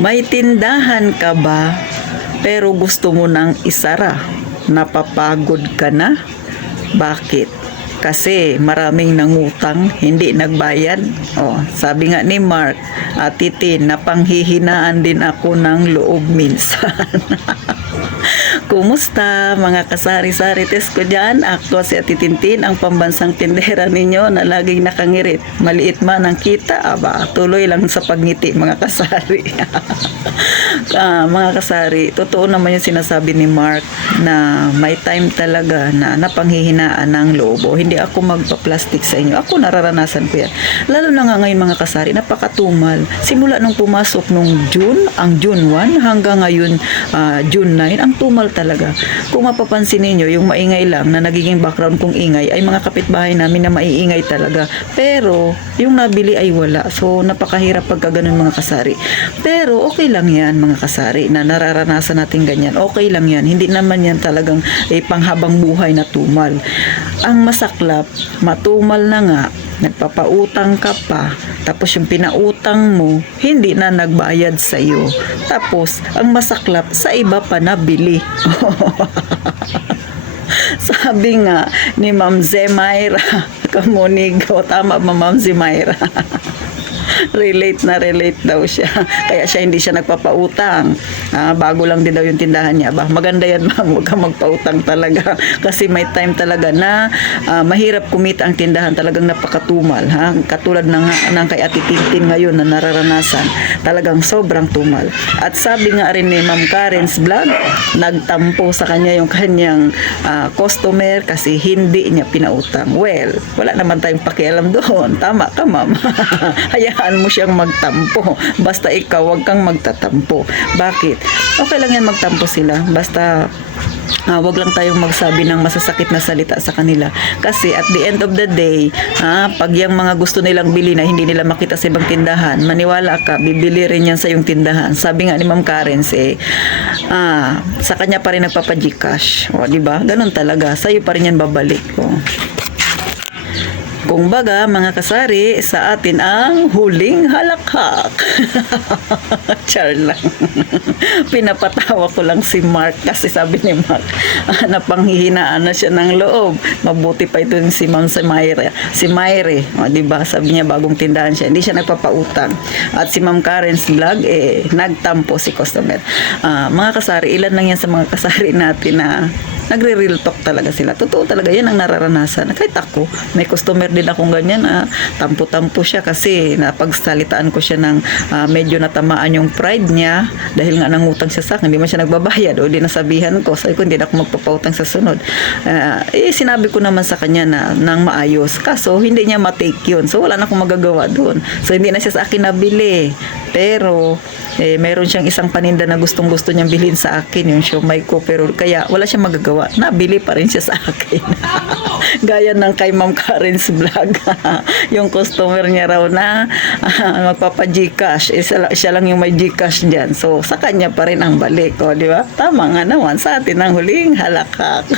May tindahan ka ba pero gusto mo nang isara? Napapagod ka na? Bakit? Kasi maraming nangutang, hindi nagbayad. Oh, sabi nga ni Mark, Titin, napanghihinaan din ako ng loob minsan. Kumusta mga kasari-sari test ko dyan? Ako si Ate Tintin, ang pambansang tindera ninyo na laging nakangirit. Maliit man ang kita, aba, tuloy lang sa pagngiti mga kasari. Mga kasari, totoo naman yung sinasabi ni Mark na may time talaga na napanghihinaan ng lobo. Hindi ako magpa-plastic sa inyo. Ako nararanasan ko yan. Lalo na nga ngayon mga kasari, napakatumal. Simula nung pumasok nung June, ang June 1 hanggang ngayon June 9, ang tumal talaga. Kung mapapansin niyo yung maingay lang na nagiging background kong ingay ay mga kapitbahay namin na maiingay talaga. Pero yung nabili ay wala. So napakahirap pagka ganun mga kasari. Pero okay lang yan mga kasari na nararanasan natin ganyan. Okay lang yan. Hindi naman yan talagang panghabang buhay na tumal. Ang masaklap, matumal na nga, nagpapautang ka pa, tapos yung pinautang mo, hindi na nagbayad sa'yo. Tapos, ang masaklap, sa iba pa nabili. Sabi nga ni Ma'am Zemaira, Kamunigo, tama ba Ma'am Zemaira? Relate na relate daw siya. Kaya siya hindi siya nagpapautang. Bago lang din daw yung tindahan niya. Maganda yan ma'am, huwag kang magpautang talaga. Kasi may time talaga na mahirap kumita ang tindahan. Talagang napakatumal. Katulad ng kay Ate Tintin ngayon na nararanasan. Talagang sobrang tumal. At sabi nga rin ni Ma'am Karen's vlog, nagtampo sa kanya yung kanyang customer kasi hindi niya pinautang. Well, wala naman tayong pakialam doon. Tama ka ma'am. Hayaan mo siyang magtampo. Basta ikaw, wag kang magtatampo. Bakit? Okay lang yan magtampo sila. Basta wag lang tayong magsabi ng masasakit na salita sa kanila. Kasi at the end of the day, pag yung mga gusto nilang bili na hindi nila makita sa ibang tindahan, maniwala ka, bibili rin yan sa yung tindahan. Sabi nga ni Ma'am Karen, sa kanya pa rin nagpapa-Gcash. O, diba? Ganun talaga. Sa'yo pa rin yan babalik. O. Kung baga, mga kasari, sa atin ang huling halakhak. Char lang. Pinapatawa ko lang si Mark kasi sabi ni Mark, napanghihinaan na siya ng loob. Mabuti pa ito si Ma'am Mayre. Si Mayre, diba? Sabi niya bagong tindahan siya. Hindi siya nagpapautang. At si Ma'am Karen's vlog, nagtampo si customer. Mga kasari, ilan lang yan sa mga kasari natin na nagre-real talk talaga sila. Totoo talaga yan ang nararanasan. Kahit ako, may customer din akong ganyan. Tampo-tampo siya kasi napagsalitaan ko siya ng medyo natamaan yung pride niya dahil nga nangutang siya sa akin. Hindi man siya nagbabayad o di nasabihan ko. Sabi ko, hindi na ako magpapautang sa sunod. Sinabi ko naman sa kanya na nang maayos. Kaso, hindi niya matake yun. So, wala na akong magagawa doon. So, hindi na siya sa akin nabili. Pero, meron siyang isang paninda na gustong-gusto niyang bilhin sa akin, yung siomai ko, pero kaya wala siyang magagawa. Nabili pa rin siya sa akin. Gaya ng kay Ma'am Karen's vlog. Yung customer niya raw na magpapa-Gcash. Siya lang yung may Gcash dyan. So, sa kanya pa rin ang balik. O, di ba? Tama nga naman. Sa atin ang huling halakhak.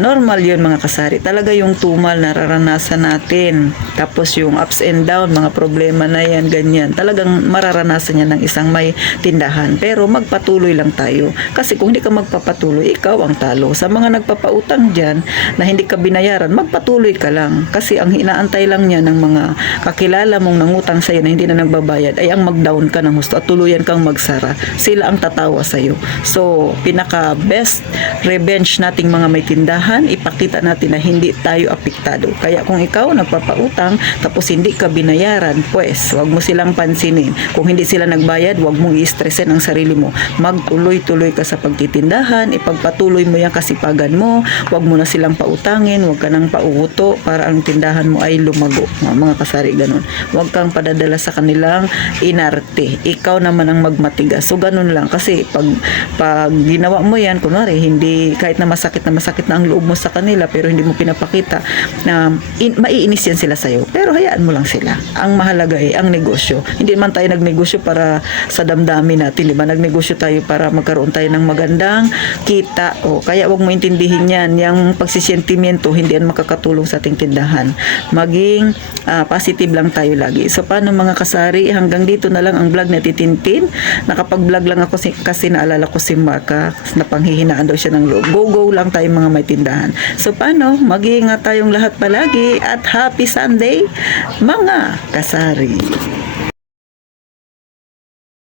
Normal yun mga kasari. Talaga yung tumal nararanasan natin. Tapos yung ups and down, mga problema na yan, ganyan. Talagang mararanasan yan ng isang may tindahan. Pero magpatuloy lang tayo. Kasi kung hindi ka magpapatuloy, ikaw ang talo. Sa mga nagpapautang dyan na hindi ka binayaran, magpatuloy ka lang. Kasi ang inaantay lang niya ng mga kakilala mong nangutang sa'yo na hindi na nagbabayad ay ang mag-down ka ng husto at tuluyan kang magsara. Sila ang tatawa sa'yo. So, pinaka-best revenge nating mga may tindahan, ipakita natin na hindi tayo apektado. Kaya kung ikaw nagpapautang tapos hindi ka binayaran, pues, wag mo silang pansinin. Kung hindi sila nagbayad, wag mong i-stressin ang sarili mo. Magtuloy-tuloy ka sa pagtitindahan, ipagpatuloy mo yung kasipagan mo, wag mo na silang pautangin, wag ka nang pauuto para ang tindahan mo ay lumago. Mga kasari, ganun. Wag kang padadala sa kanilang inarte. Ikaw naman ang magmatigas. So, ganun lang. Kasi pag ginawa mo yan, kunwari, hindi, kahit na masakit na ang loob mo sa kanila, pero hindi mo pinapakita, maiinis yan sila sa'yo. Pero hayaan mo lang sila. Ang mahalaga ang negosyo. Hindi man tayo nagnegosyo nagnegosyo para sa damdamin natin, di ba? Nagnegosyo tayo para magkaroon tayo ng magandang kita. O, kaya wag mo intindihin yan. Yung pagsisentimiento, hindi yan makakatulong sa ating tindahan. Maging positive lang tayo lagi. So, paano mga kasari? Hanggang dito na lang ang vlog na Titintin. Nakapag-vlog lang ako kasi naalala ko si Mark, napanghihinaan daw siya ng loob. Go lang tayo mga may tindahan. So, paano? Mag-iingat tayong lahat palagi at happy Sunday, mga kasari.